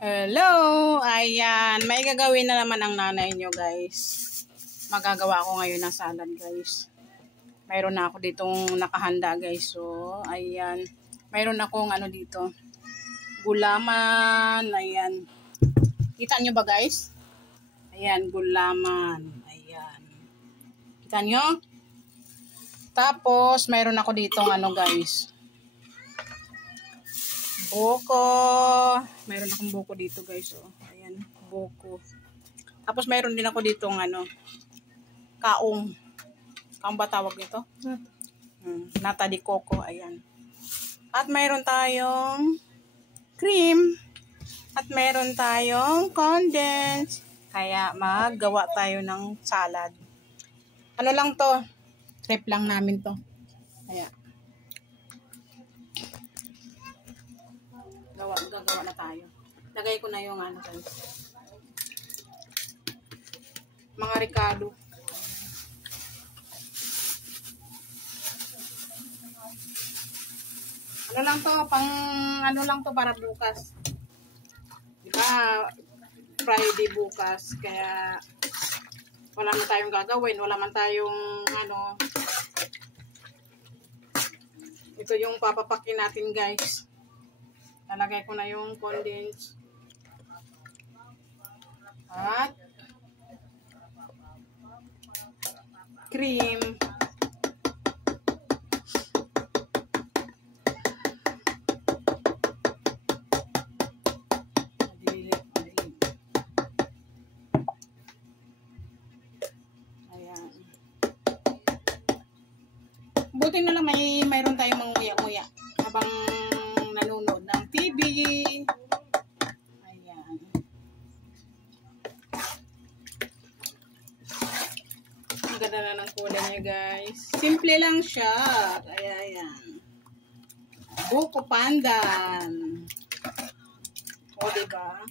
Hello! Ayan, may gagawin na naman ang nanay nyo, guys. Magagawa ko ngayon ng salad, guys. Mayroon na ako ditong nakahanda, guys. So, ayan. Mayroon akong ano dito. Gulaman. Ayan. Kita nyo ba, guys? Ayan, gulaman. Ayan. Kita nyo? Tapos, mayroon ako ditong ano, guys. Buko. Mayroon akong buko dito, guys. Oh. Ayan, buko. Tapos mayroon din ako dito ng ano, kaong. Kaong ba tawag nito? Nata de coco. Ayan. At mayroon tayong cream. At mayroon tayong condensed. Kaya maggawa tayo ng salad. Ano lang to? Trip lang namin to. Kaya gagawa na tayo. Lagay ko na yung ano, guys. Mga ricado. Ano lang to, ano lang to para bukas. Diba, Friday bukas, kaya wala na tayong gagawin, wala man tayong ano. Ito yung papapakin natin, guys. Lalagay ko na yung condensed. At cream. Ayan. Buti na lang mayroon tayong mga nguya-nguya habang nanonood ng TV. Ayan. Ang ganda na ng kulay niya, guys. Simple lang siya. Ayan. Buko pandan. O, diba?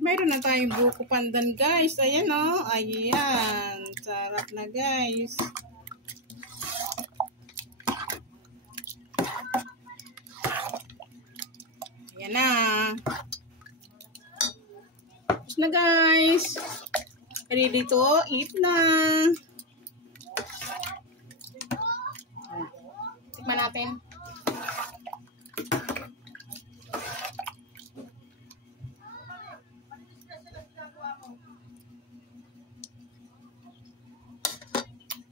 Mayroon na tayong buko pandan, guys. Ayan, o. Ayan. Sarap na, guys. Ayan na. Tapos na, guys. Ready to eat na. Tikman natin.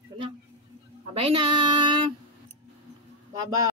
Ito na. Bye-bye na. Bye-bye.